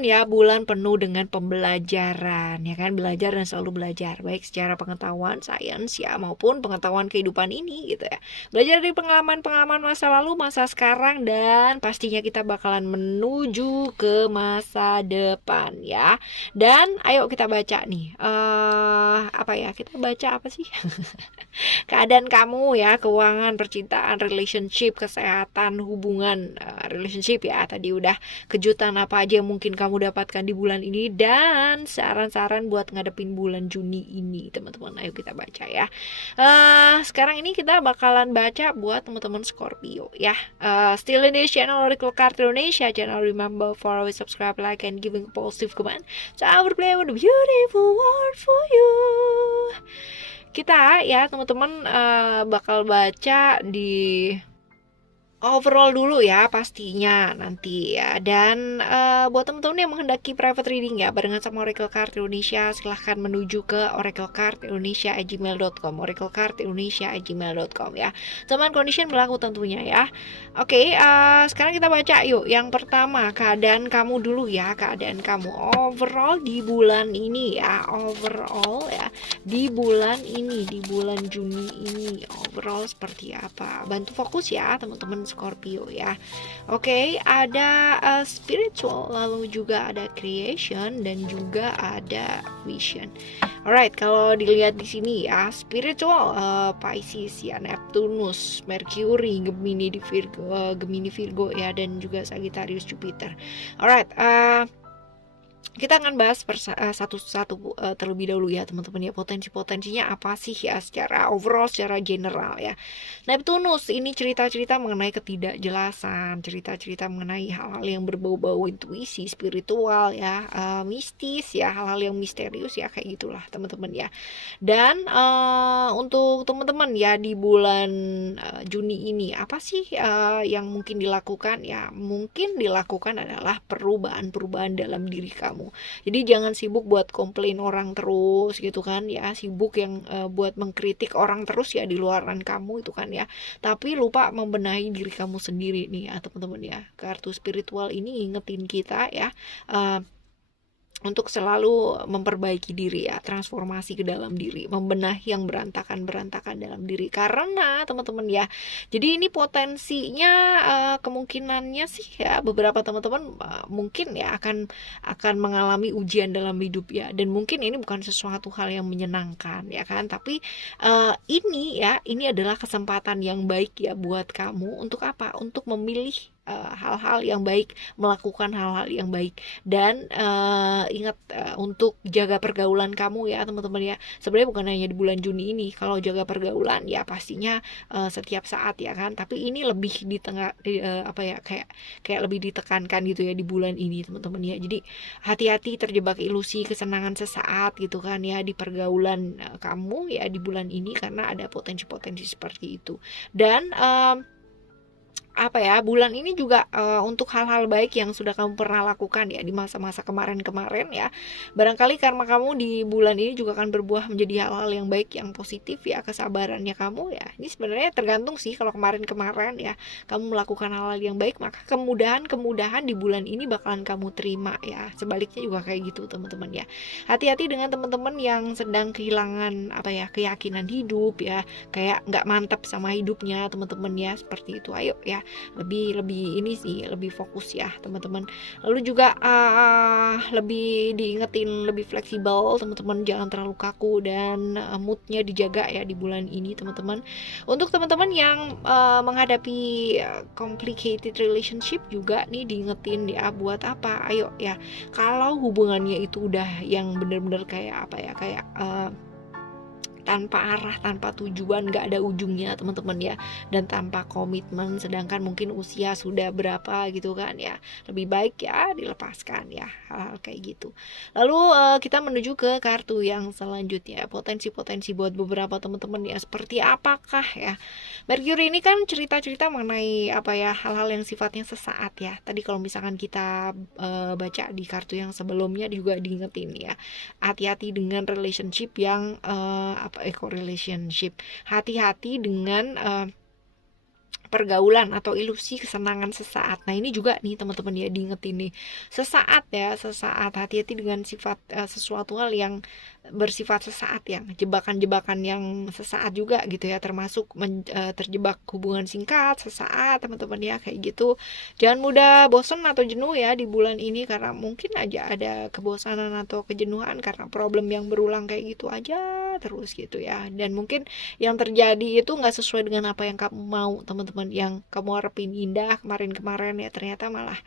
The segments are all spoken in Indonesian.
teman-teman ya, bulan penuh dengan pembelajaran ya kan, belajar dan selalu belajar, baik secara pengetahuan sains ya maupun pengetahuan kehidupan ini gitu ya. Belajar dari pengalaman-pengalaman masa lalu, masa sekarang, dan pastinya kita bakalan menuju ke masa depan ya. Dan ayo kita baca nih, apa ya, kita baca apa sih? Keadaan kamu ya, keuangan, percintaan, relationship, kesehatan, hubungan, relationship ya. Tadi udah kejutan apa aja yang mungkin kamu dapatkan di bulan ini, dan saran-saran buat ngadepin bulan Juni ini, teman-teman. Ayo kita baca ya. Sekarang ini kita bakalan baca buat teman-teman Scorpio ya. Still in this channel Oracle Card Indonesia channel. Remember for always subscribe, like, and giving a positive comment. So I will play with a beautiful word for you. Kita ya teman-teman bakal baca di overall dulu ya pastinya nanti ya. Dan buat teman-teman yang menghendaki private reading ya barengan sama Oracle Card Indonesia, silahkan menuju ke oraclecardindonesia@gmail.com, oraclecardindonesia@gmail.com ya. Terms and condition berlaku tentunya ya. Oke, sekarang kita baca yuk. Yang pertama, keadaan kamu dulu ya, keadaan kamu overall di bulan ini ya, overall ya di bulan ini, di bulan Juni ini overall seperti apa. Bantu fokus ya teman-teman Scorpio ya. Oke, ada spiritual, lalu juga ada creation, dan juga ada vision. Alright, kalau dilihat di sini ya, spiritual Pisces ya, Neptunus, Mercury, Gemini di Virgo, Gemini Virgo ya, dan juga Sagittarius Jupiter. Alright, kita akan bahas satu-satu terlebih dahulu ya teman-teman ya, potensi-potensinya apa sih ya secara overall, secara general ya. Neptunus ini cerita-cerita mengenai ketidakjelasan, cerita-cerita mengenai hal-hal yang berbau-bau intuisi, spiritual ya, mistis ya, hal-hal yang misterius ya, kayak gitulah teman-teman ya. Dan untuk teman-teman ya di bulan Juni ini apa sih yang mungkin dilakukan ya? Mungkin dilakukan adalah perubahan-perubahan dalam diri kamu. Jadi jangan sibuk buat komplain orang terus gitu kan ya, sibuk yang buat mengkritik orang terus ya di luaran kamu itu kan ya, tapi lupa membenahi diri kamu sendiri nih ya teman-teman ya. Kartu spiritual ini ngingetin kita ya untuk selalu memperbaiki diri ya, transformasi ke dalam diri, membenahi yang berantakan-berantakan dalam diri. Karena teman-teman ya, jadi ini potensinya kemungkinannya sih ya, beberapa teman-teman mungkin ya akan mengalami ujian dalam hidup ya, dan mungkin ini bukan sesuatu hal yang menyenangkan ya kan, tapi ini adalah kesempatan yang baik ya buat kamu untuk apa? Untuk memilih hal-hal yang baik, melakukan hal-hal yang baik, dan ingat untuk jaga pergaulan kamu ya teman-teman ya. Sebenarnya bukan hanya di bulan Juni ini, kalau jaga pergaulan ya pastinya setiap saat ya kan, tapi ini lebih di tengah apa ya, kayak lebih ditekankan gitu ya di bulan ini teman-teman ya. Jadi hati-hati terjebak ilusi kesenangan sesaat gitu kan ya di pergaulan kamu ya di bulan ini, karena ada potensi-potensi seperti itu. Dan apa ya, bulan ini juga untuk hal-hal baik yang sudah kamu pernah lakukan ya di masa-masa kemarin-kemarin ya. Barangkali karma kamu di bulan ini juga akan berbuah menjadi hal-hal yang baik, yang positif ya, kesabarannya kamu ya. Ini sebenarnya tergantung sih, kalau kemarin-kemarin ya kamu melakukan hal-hal yang baik, maka kemudahan-kemudahan di bulan ini bakalan kamu terima ya. Sebaliknya juga kayak gitu teman-teman ya. Hati-hati dengan teman-teman yang sedang kehilangan apa ya, keyakinan hidup ya, kayak nggak mantap sama hidupnya teman-teman ya, seperti itu. Ayo ya, lebih ini sih, lebih fokus ya teman-teman. Lalu juga lebih diingetin, lebih fleksibel teman-teman, jangan terlalu kaku, dan moodnya dijaga ya di bulan ini teman-teman. Untuk teman-teman yang menghadapi complicated relationship juga nih diingetin ya, buat apa? Ayo ya, kalau hubungannya itu udah yang bener-bener kayak apa ya, kayak tanpa arah, tanpa tujuan, gak ada ujungnya teman-teman ya, dan tanpa komitmen, sedangkan mungkin usia sudah berapa gitu kan ya, lebih baik ya dilepaskan ya hal-hal kayak gitu. Lalu kita menuju ke kartu yang selanjutnya, potensi-potensi buat beberapa teman-teman ya, seperti apakah ya. Mercury ini kan cerita-cerita mengenai apa ya, hal-hal yang sifatnya sesaat ya. Tadi kalau misalkan kita baca di kartu yang sebelumnya juga diingetin ya, hati-hati dengan relationship yang relationship, hati-hati dengan pergaulan atau ilusi kesenangan sesaat. Nah ini juga nih teman-teman ya, diingetin nih, sesaat ya, sesaat. Hati-hati dengan sifat sesuatu hal yang bersifat sesaat, yang jebakan-jebakan yang sesaat juga gitu ya, termasuk terjebak hubungan singkat sesaat teman-teman ya, kayak gitu. Jangan mudah bosan atau jenuh ya di bulan ini, karena mungkin aja ada kebosanan atau kejenuhan karena problem yang berulang kayak gitu aja terus gitu ya. Dan mungkin yang terjadi itu nggak sesuai dengan apa yang kamu mau teman-teman, yang kamu harapin indah kemarin-kemarin ya ternyata malah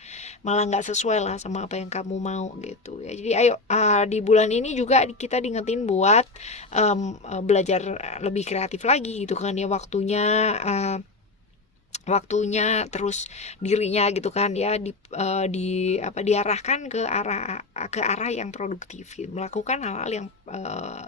nggak sesuai lah sama apa yang kamu mau gitu ya. Jadi ayo di bulan ini juga kita diingetin buat belajar lebih kreatif lagi gitu kan ya, waktunya terus dirinya gitu kan ya, diarahkan ke arah yang produktif, melakukan hal-hal yang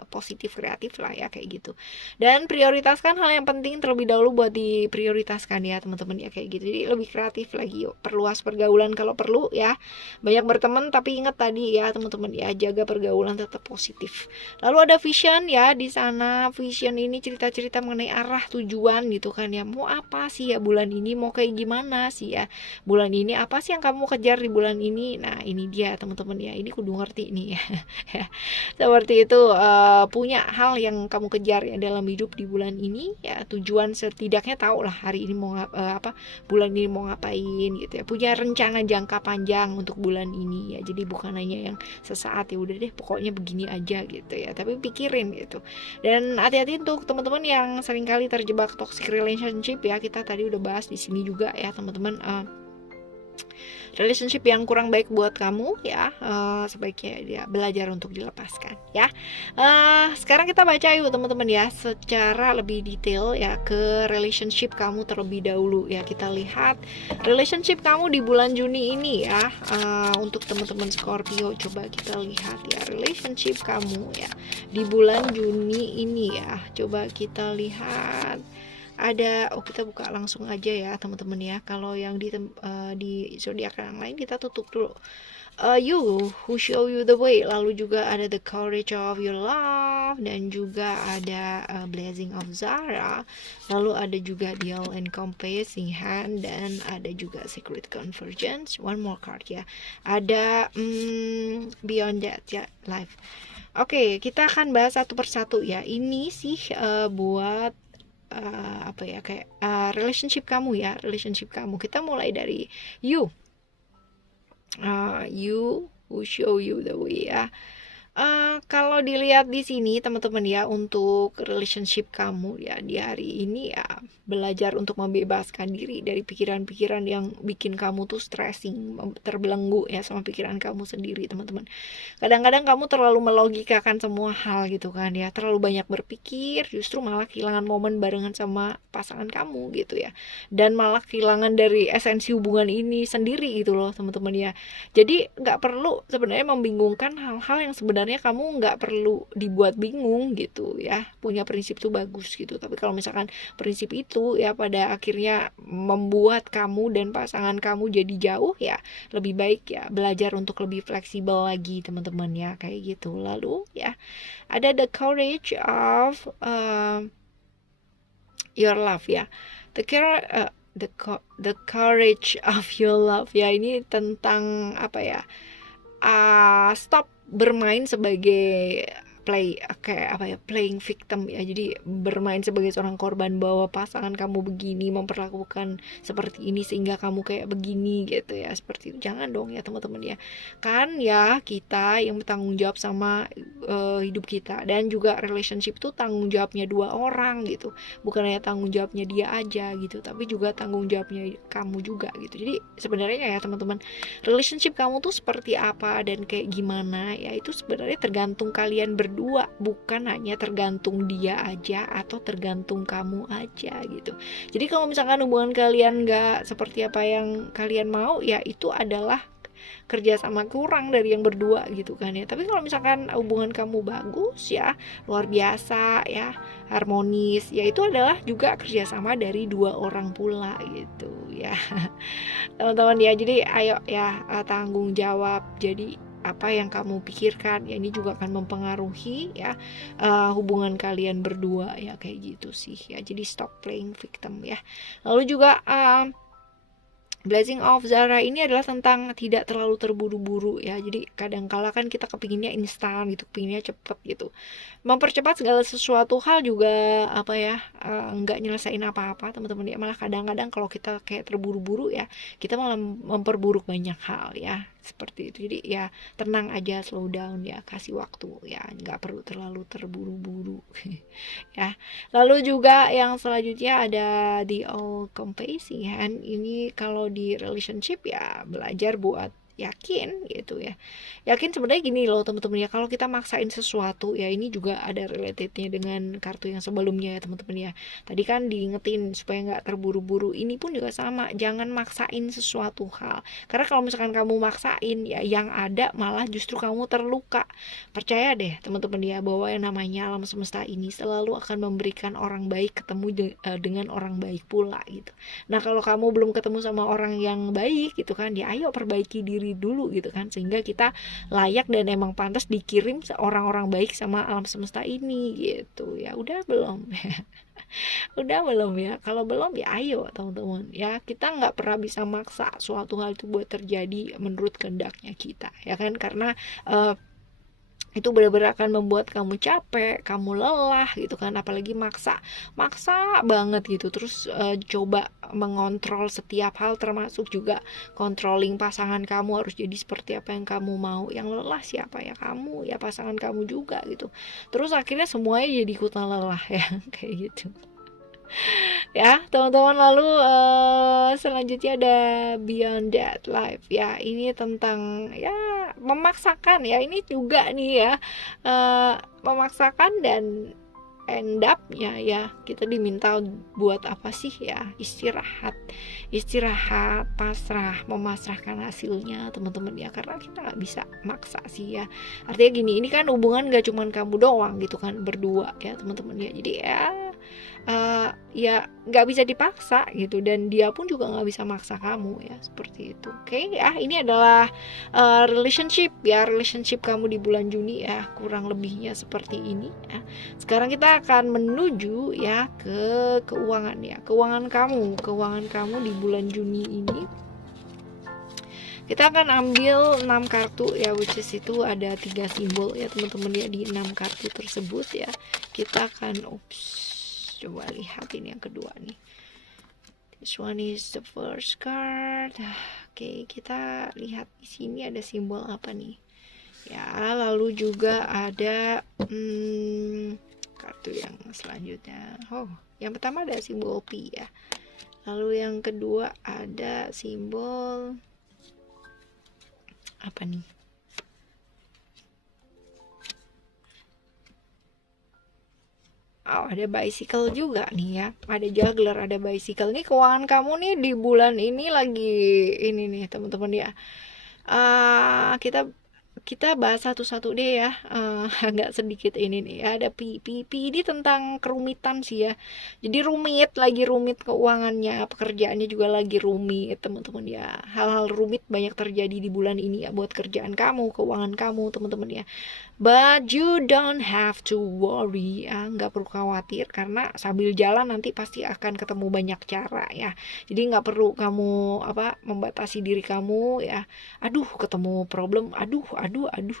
positif, kreatif lah ya, kayak gitu. Dan prioritaskan hal yang penting terlebih dahulu buat diprioritaskan ya teman-teman ya, kayak gitu. Jadi lebih kreatif lagi, yuk perluas pergaulan kalau perlu ya, banyak berteman, tapi ingat tadi ya teman-teman ya, jaga pergaulan tetap positif. Lalu ada vision ya, di sana vision ini cerita-cerita mengenai arah tujuan gitu kan ya, mau apa sih ya bulan ini, mau kayak gimana sih ya bulan ini, apa sih yang kamu kejar di bulan ini. Nah ini dia teman-teman ya, ini kudu ngerti nih ya seperti itu, punya hal yang kamu kejar ya dalam hidup di bulan ini ya, tujuan setidaknya tahu lah hari ini mau bulan ini mau ngapain gitu ya, punya rencana jangka panjang untuk bulan ini ya. Jadi bukan hanya yang sesaat ya udah deh pokoknya begini aja gitu ya, tapi pikirin gitu. Dan hati-hati untuk teman-teman yang seringkali terjebak toxic relationship ya, kita tadi udah bahas di sini juga ya teman-teman, relationship yang kurang baik buat kamu ya, sebaiknya dia belajar untuk dilepaskan ya. Sekarang kita baca yuk teman-teman ya, secara lebih detail ya ke relationship kamu terlebih dahulu ya. Kita lihat relationship kamu di bulan Juni ini ya, untuk teman-teman Scorpio. Coba kita lihat ya relationship kamu ya di bulan Juni ini ya. Coba kita lihat ada, kita buka langsung aja ya teman-teman ya. Kalau yang di zodiak yang lain kita tutup dulu. You who show you the way, lalu juga ada the courage of your love, dan juga ada blessing of Zara, lalu ada juga the all-encompassing hand, dan ada juga secret convergence. One more card ya, ada beyond that ya, life. Oke, kita akan bahas satu persatu ya. Ini sih buat kayak relationship kamu ya, relationship kamu. Kita mulai dari you who show you the way ya. Kalau dilihat di sini teman-teman ya, untuk relationship kamu ya di hari ini ya, belajar untuk membebaskan diri dari pikiran-pikiran yang bikin kamu tuh stressing, terbelenggu ya sama pikiran kamu sendiri teman-teman. Kadang-kadang kamu terlalu melogikakan semua hal gitu kan ya, terlalu banyak berpikir, justru malah kehilangan momen barengan sama pasangan kamu gitu ya, dan malah kehilangan dari esensi hubungan ini sendiri gitu loh teman-teman ya. Jadi nggak perlu sebenarnya membingungkan hal-hal yang sebenarnya kamu nggak perlu dibuat bingung gitu ya. Punya prinsip tuh bagus gitu, tapi kalau misalkan prinsip itu ya pada akhirnya membuat kamu dan pasangan kamu jadi jauh ya, lebih baik ya belajar untuk lebih fleksibel lagi teman-teman ya, kayak gitu. Lalu ya ada the courage of your love ya, the courage of your love ya. Ini tentang apa ya, stop bermain sebagai playing victim ya. Jadi bermain sebagai seorang korban bahwa pasangan kamu begini, memperlakukan seperti ini sehingga kamu kayak begini gitu ya, seperti itu. Jangan dong ya teman-teman ya, kan ya kita yang bertanggung jawab sama hidup kita, dan juga relationship itu tanggung jawabnya dua orang gitu, bukan hanya tanggung jawabnya dia aja gitu, tapi juga tanggung jawabnya kamu juga gitu. Jadi sebenarnya ya teman-teman, relationship kamu tuh seperti apa dan kayak gimana ya, itu sebenarnya tergantung kalian berdua, bukan hanya tergantung dia aja atau tergantung kamu aja gitu. Jadi kalau misalkan hubungan kalian gak seperti apa yang kalian mau ya, itu adalah kerjasama kurang dari yang berdua gitu kan ya. Tapi kalau misalkan hubungan kamu bagus ya, luar biasa ya, harmonis ya, itu adalah juga kerjasama dari dua orang pula gitu ya teman-teman ya. Jadi ayo ya, tanggung jawab. Jadi apa yang kamu pikirkan ya, ini juga akan mempengaruhi ya hubungan kalian berdua ya, kayak gitu sih ya. Jadi stop playing victim ya. Lalu juga Blessing of Zara ini adalah tentang tidak terlalu terburu-buru ya. Jadi kadang-kala kan kita kepinginnya instan gitu, kepinginnya cepet gitu. Mempercepat segala sesuatu hal juga apa ya, nggak nyelesain apa-apa teman-teman ya. Malah kadang-kadang kalau kita kayak terburu-buru ya, kita malah memperburuk banyak hal ya, seperti itu. Jadi ya tenang aja, slow down ya, kasih waktu ya, nggak perlu terlalu terburu-buru ya. Lalu juga yang selanjutnya ada the all compassion. Ini kalau di relationship ya belajar buat yakin gitu ya. Yakin sebenarnya gini loh teman-teman ya, kalau kita maksain sesuatu ya, ini juga ada relatednya dengan kartu yang sebelumnya ya teman-teman ya. Tadi kan diingetin supaya nggak terburu-buru, ini pun juga sama, jangan maksain sesuatu hal. Karena kalau misalkan kamu maksain ya, yang ada malah justru kamu terluka. Percaya deh teman-teman ya, bahwa yang namanya alam semesta ini selalu akan memberikan orang baik ketemu dengan orang baik pula gitu. Nah kalau kamu belum ketemu sama orang yang baik gitu kan, ya ayo perbaiki diri dulu gitu kan, sehingga kita layak dan emang pantas dikirim orang-orang baik sama alam semesta ini gitu ya. Udah belum udah belum ya? Kalau belum ya ayo teman-teman ya, kita nggak pernah bisa maksa suatu hal itu buat terjadi menurut kehendaknya kita ya kan, karena itu benar-benar akan membuat kamu capek, kamu lelah gitu kan, apalagi maksa banget gitu. Terus coba mengontrol setiap hal, termasuk juga controlling pasangan kamu harus jadi seperti apa yang kamu mau. Yang lelah siapa ya? Kamu ya, pasangan kamu juga gitu. Terus akhirnya semuanya jadi ikutan lelah ya kayak gitu ya teman-teman. Lalu selanjutnya ada Beyond That Life ya, ini tentang ya memaksakan ya, ini juga nih ya memaksakan dan end up-nya ya kita diminta buat apa sih ya, istirahat, pasrah, memasrahkan hasilnya teman-teman ya, karena kita nggak bisa maksa sih ya. Artinya gini, ini kan hubungan gak cuman kamu doang gitu kan, berdua ya teman-teman ya. Jadi ya nggak bisa dipaksa gitu, dan dia pun juga nggak bisa maksa kamu ya, seperti itu. Oke ya, ini adalah relationship kamu di bulan Juni ya, kurang lebihnya seperti ini ya. Sekarang kita akan menuju ya ke keuangan ya, keuangan kamu di bulan Juni ini. Kita akan ambil 6 kartu ya, which is itu ada 3 simbol ya teman-teman ya di 6 kartu tersebut ya. Kita akan coba lihat ini yang kedua nih. This one is the first card. Oke, kita lihat di sini ada simbol apa nih? Ya, lalu juga ada kartu yang selanjutnya. Oh, yang pertama ada simbol P ya. Lalu yang kedua ada simbol apa nih? Oh, ada bicycle juga nih ya. Ada juggler, ada bicycle. Nih keuangan kamu nih di bulan ini lagi ini nih teman-teman ya. Kita bahas satu-satu deh ya. Agak sedikit ini nih ya. Ada P ini tentang kerumitan sih ya. Jadi lagi rumit keuangannya, pekerjaannya juga lagi rumit teman-teman ya. Hal-hal rumit banyak terjadi di bulan ini ya, buat kerjaan kamu, keuangan kamu teman-teman ya. But you don't have to worry ya, nggak perlu khawatir, karena sambil jalan nanti pasti akan ketemu banyak cara ya. Jadi nggak perlu kamu membatasi diri kamu ya. Aduh ketemu problem, aduh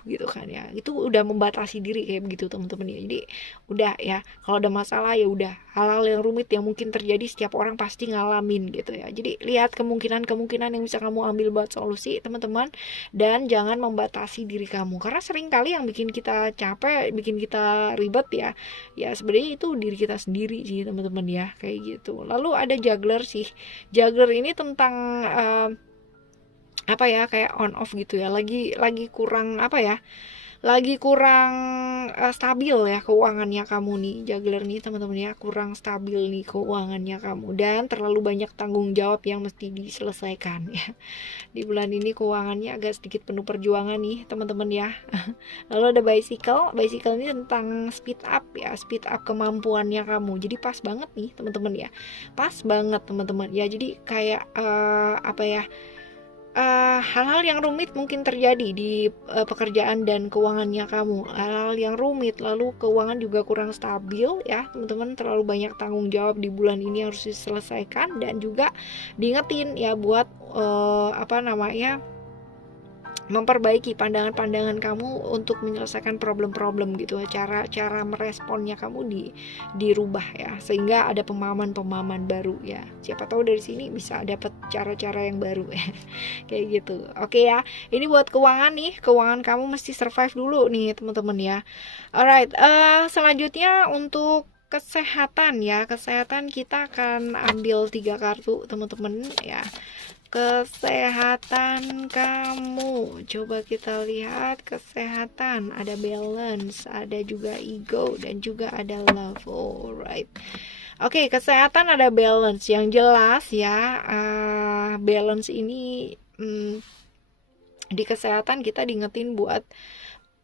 gitu kan ya. Itu udah membatasi diri kayak begitu teman-teman ya. Jadi udah ya, kalau ada masalah ya udah, hal-hal yang rumit yang mungkin terjadi setiap orang pasti ngalamin gitu ya. Jadi lihat kemungkinan yang bisa kamu ambil buat solusi teman-teman, dan jangan membatasi diri kamu, karena sering kali yang bikin kita capek, bikin kita ribet ya sebenarnya itu diri kita sendiri sih teman-teman ya, kayak gitu. Lalu ada juggler sih. Juggler ini tentang kayak on off gitu ya, lagi kurang lagi kurang stabil ya keuangannya kamu nih, juggler nih teman-teman ya, kurang stabil nih keuangannya kamu, dan terlalu banyak tanggung jawab yang mesti diselesaikan ya. Di bulan ini keuangannya agak sedikit penuh perjuangan nih teman-teman ya. Lalu ada bicycle ini tentang speed up kemampuannya kamu. Jadi pas banget nih teman-teman ya, pas banget teman-teman ya. Jadi kayak hal-hal yang rumit mungkin terjadi di pekerjaan dan keuangannya kamu. Hal-hal yang rumit, lalu keuangan juga kurang stabil ya teman-teman. Terlalu banyak tanggung jawab di bulan ini harus diselesaikan, dan juga diingetin ya buat memperbaiki pandangan-pandangan kamu untuk menyelesaikan problem-problem gitu. Cara meresponnya kamu dirubah ya, sehingga ada pemahaman-pemahaman baru ya. Siapa tahu dari sini bisa dapat cara-cara yang baru ya. Kayak gitu. Oke ya. Ini buat keuangan nih. Keuangan kamu mesti survive dulu nih teman-teman ya. Alright, selanjutnya untuk kesehatan ya. Kesehatan kita akan ambil 3 kartu teman-teman ya. Kesehatan kamu, coba kita lihat. Kesehatan, ada balance, ada juga ego, dan juga ada love. Alright. Oke, kesehatan ada balance. Yang jelas ya, balance ini di kesehatan kita diingetin buat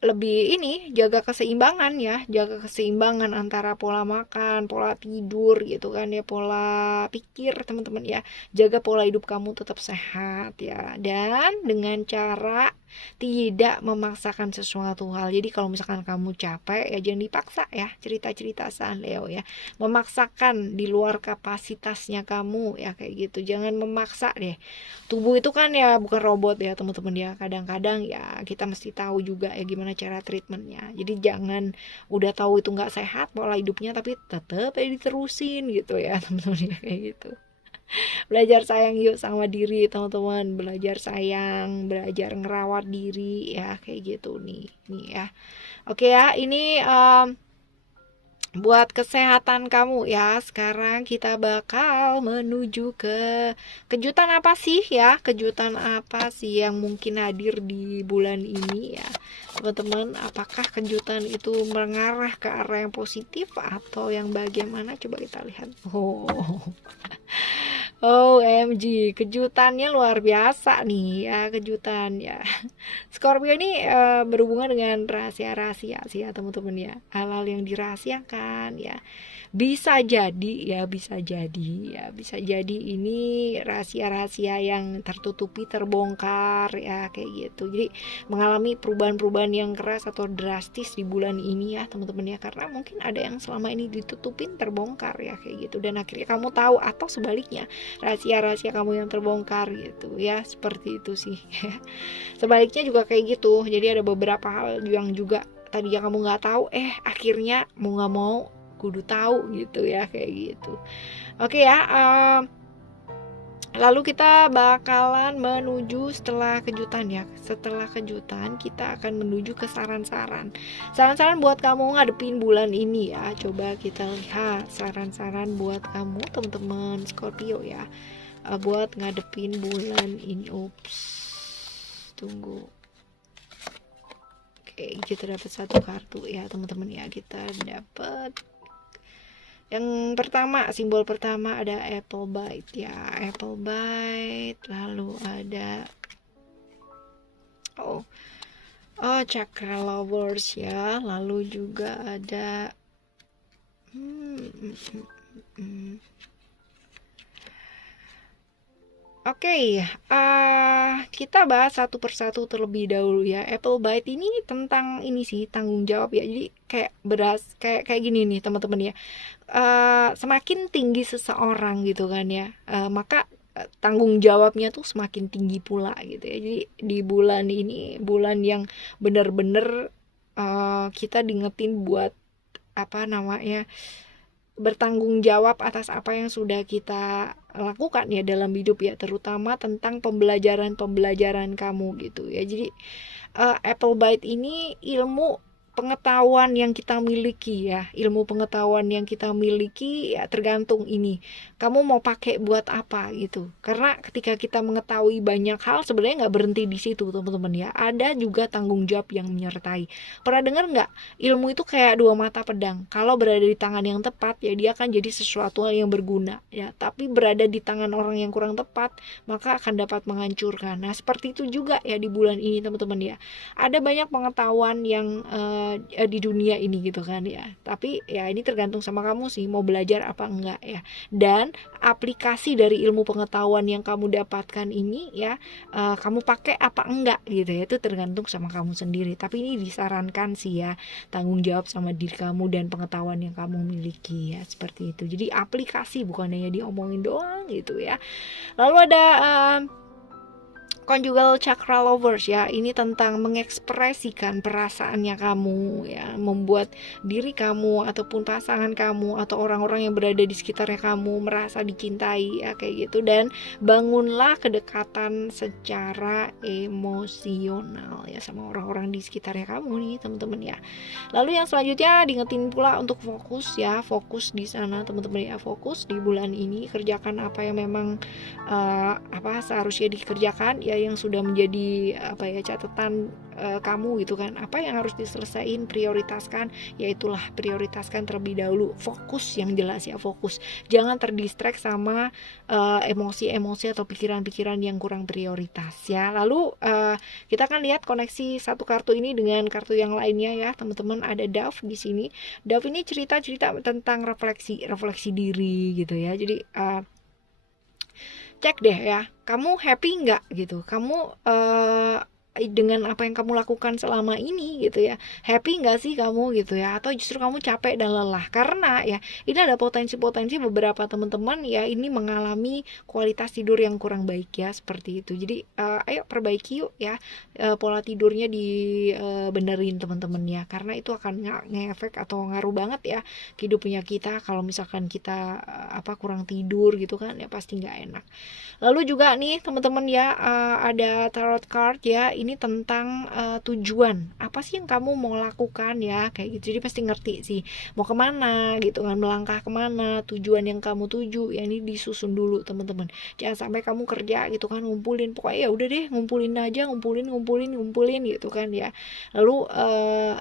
lebih jaga keseimbangan ya, jaga keseimbangan antara pola makan, pola tidur gitu kan ya, pola pikir teman-teman ya. Jaga pola hidup kamu tetap sehat ya, dan dengan cara tidak memaksakan sesuatu hal. Jadi kalau misalkan kamu capek ya jangan dipaksa ya, cerita-cerita San Leo ya. Memaksakan di luar kapasitasnya kamu ya, kayak gitu. Jangan memaksa deh. Tubuh itu kan ya bukan robot ya teman-teman ya. Kadang-kadang ya kita mesti tahu juga ya gimana cara treatmentnya. Jadi jangan udah tahu itu nggak sehat pola hidupnya tapi tetap diterusin gitu ya teman-teman ya, kayak gitu. Belajar sayang yuk sama diri teman-teman, belajar sayang, belajar ngerawat diri ya, kayak gitu nih ya. Oke ya, ini buat kesehatan kamu ya. Sekarang kita bakal menuju ke kejutan apa sih ya, kejutan apa sih yang mungkin hadir di bulan ini ya teman-teman. Apakah kejutan itu mengarah ke arah yang positif atau yang bagaimana, coba kita lihat. OMG, kejutannya luar biasa nih ya, kejutan ya. Scorpio ini berhubungan dengan rahasia-rahasia sih ya teman-teman ya. Hal-hal yang dirahasiakan ya. Bisa jadi ini rahasia-rahasia yang tertutupi terbongkar ya, kayak gitu. Jadi mengalami perubahan-perubahan yang keras atau drastis di bulan ini ya teman-teman ya, karena mungkin ada yang selama ini ditutupin terbongkar ya, kayak gitu, dan akhirnya kamu tahu, atau sebaliknya rahasia-rahasia kamu yang terbongkar gitu ya, seperti itu sih. Sebaliknya juga kayak gitu. Jadi ada beberapa hal yang juga tadi yang kamu nggak tahu, akhirnya mau nggak mau kudu tahu gitu ya, kayak gitu. Oke ya, lalu kita bakalan menuju setelah kejutan ya. Setelah kejutan kita akan menuju ke saran-saran buat kamu ngadepin bulan ini ya. Coba kita lihat saran-saran buat kamu teman-teman Scorpio ya, buat ngadepin bulan ini. Tunggu. Oke, kita dapat 1 kartu ya teman-teman ya. Kita dapat yang pertama, simbol pertama ada apple bite ya, apple bite. Lalu ada chakra lovers ya. Lalu juga ada Oke, kita bahas satu persatu terlebih dahulu ya. Apple bite ini tentang ini sih, tanggung jawab ya. Jadi kayak gini nih teman-teman ya. Semakin tinggi seseorang gitu kan ya, maka tanggung jawabnya tuh semakin tinggi pula gitu ya. Jadi di bulan ini bulan yang benar-benar kita diingetin buat bertanggung jawab atas apa yang sudah kita lakukan ya dalam hidup ya, terutama tentang pembelajaran kamu gitu ya. Jadi apple bite ini ilmu pengetahuan yang kita miliki ya, ilmu pengetahuan yang kita miliki ya, tergantung ini kamu mau pakai buat apa gitu. Karena ketika kita mengetahui banyak hal sebenarnya nggak berhenti di situ teman-teman ya, ada juga tanggung jawab yang menyertai. Pernah dengar nggak, ilmu itu kayak 2 mata pedang. Kalau berada di tangan yang tepat ya dia akan jadi sesuatu yang berguna ya, tapi berada di tangan orang yang kurang tepat maka akan dapat menghancurkan. Nah seperti itu juga ya di bulan ini teman-teman ya, ada banyak pengetahuan yang di dunia ini gitu kan ya. Tapi ya ini tergantung sama kamu sih mau belajar apa enggak ya. Dan aplikasi dari ilmu pengetahuan yang kamu dapatkan ini ya, kamu pakai apa enggak gitu ya, itu tergantung sama kamu sendiri. Tapi ini disarankan sih ya, tanggung jawab sama diri kamu dan pengetahuan yang kamu miliki ya, seperti itu. Jadi aplikasi, bukan hanya diomongin doang gitu ya. Lalu ada conjugal chakra lovers ya, ini tentang mengekspresikan perasaannya kamu ya, membuat diri kamu ataupun pasangan kamu atau orang-orang yang berada di sekitarnya kamu merasa dicintai ya, kayak gitu. Dan bangunlah kedekatan secara emosional ya sama orang-orang di sekitarnya kamu nih teman-teman ya. Lalu yang selanjutnya diingetin pula untuk fokus ya, fokus di sana teman-teman ya, fokus di bulan ini, kerjakan apa yang memang seharusnya dikerjakan ya, yang sudah menjadi catatan kamu gitu kan, apa yang harus diselesaikan, prioritaskan, yaitulah prioritaskan terlebih dahulu, fokus yang jelas ya, fokus, jangan terdistract sama emosi-emosi atau pikiran-pikiran yang kurang prioritas ya. Lalu kita akan lihat koneksi satu kartu ini dengan kartu yang lainnya ya teman-teman. Ada Dove di sini. Dove ini cerita tentang refleksi diri gitu ya. Jadi cek deh ya, kamu happy nggak gitu, kamu dengan apa yang kamu lakukan selama ini gitu ya, happy nggak sih kamu gitu ya, atau justru kamu capek dan lelah. Karena ya ini ada potensi beberapa teman-teman ya ini mengalami kualitas tidur yang kurang baik ya, seperti itu. Jadi ayo perbaiki yuk ya, pola tidurnya dibenerin teman-teman ya, karena itu akan ngefek atau ngaruh banget ya hidupnya kita. Kalau misalkan kita kurang tidur gitu kan ya, pasti nggak enak. Lalu juga nih teman-teman ya, ada tarot card ya, ini tentang tujuan apa sih yang kamu mau lakukan ya, kayak gitu. Jadi pasti ngerti sih mau kemana gitu kan, melangkah kemana, tujuan yang kamu tuju ya, ini disusun dulu teman-teman. Jangan sampai kamu kerja gitu kan ngumpulin, pokoknya ya udah deh ngumpulin aja, ngumpulin gitu kan ya. Lalu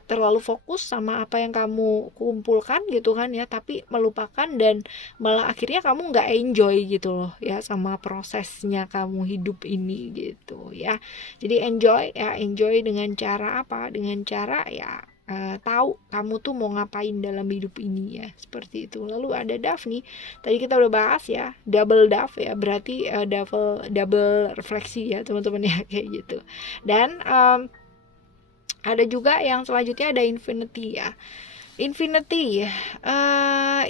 terlalu fokus sama apa yang kamu kumpulkan gitu kan ya, tapi melupakan dan malah akhirnya kamu nggak enjoy gitu loh ya sama prosesnya kamu hidup ini gitu ya. Jadi enjoy dengan cara apa? Dengan cara ya tahu kamu tuh mau ngapain dalam hidup ini ya, seperti itu. Lalu ada Dove nih, tadi kita udah bahas ya, double Dove ya, berarti double refleksi ya teman-teman ya, kayak gitu. Dan ada juga yang selanjutnya ada Infinity ya.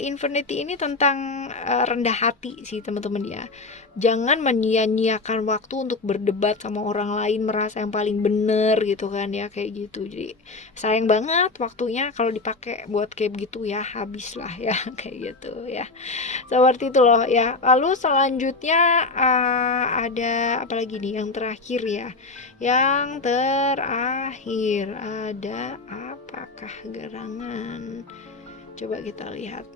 Infinity ini tentang rendah hati sih teman-teman ya. Jangan menyia-nyiakan waktu untuk berdebat sama orang lain, merasa yang paling bener gitu kan ya, kayak gitu. Jadi sayang banget waktunya kalau dipakai buat kayak gitu ya, habis lah ya kayak gitu ya, seperti itu loh ya. Lalu selanjutnya ada apa lagi nih yang terakhir ya, yang terakhir ada apakah gerangan, coba kita lihat.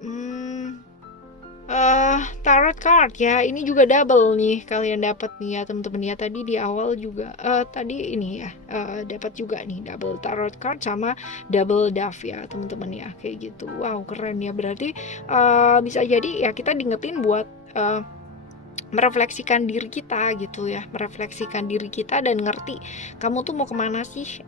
Tarot card ya, ini juga double nih kalian dapat nih ya teman-teman ya. Tadi di awal juga tadi ini ya dapat juga nih double tarot card sama double Dove ya teman-teman ya, kayak gitu. Wow, keren ya. Berarti bisa jadi ya kita diingetin buat merefleksikan diri kita gitu ya, merefleksikan diri kita dan ngerti kamu tuh mau kemana sih,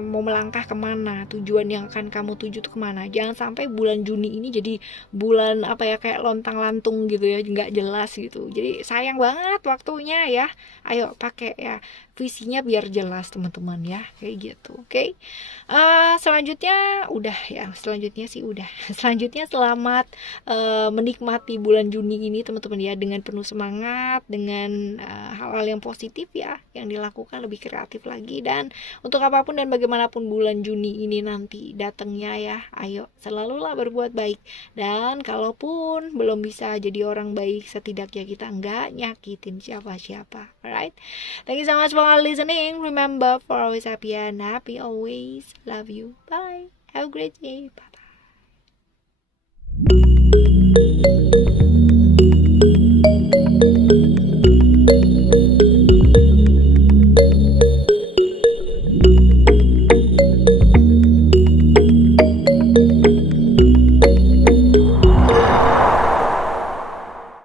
mau melangkah kemana, tujuan yang akan kamu tuju tuh kemana. Jangan sampai bulan Juni ini jadi bulan kayak lontang-lantung gitu ya, nggak jelas gitu. Jadi sayang banget waktunya ya. Ayo pakai ya visinya biar jelas teman-teman ya, kayak gitu. Oke. Selanjutnya udah ya, selanjutnya selamat menikmati bulan Juni ini teman-teman ya, dengan penuh semangat, dengan hal-hal yang positif ya yang dilakukan, lebih kreatif lagi. Dan untuk apapun dan bagaimanapun bulan Juni ini nanti datangnya ya, ayo selalulah berbuat baik. Dan kalaupun belum bisa jadi orang baik, setidaknya kita nggak nyakitin siapa-siapa. Alright, thank you so much for listening. Remember, for always happy and happy always. Love you. Bye. Have a great day. Bye.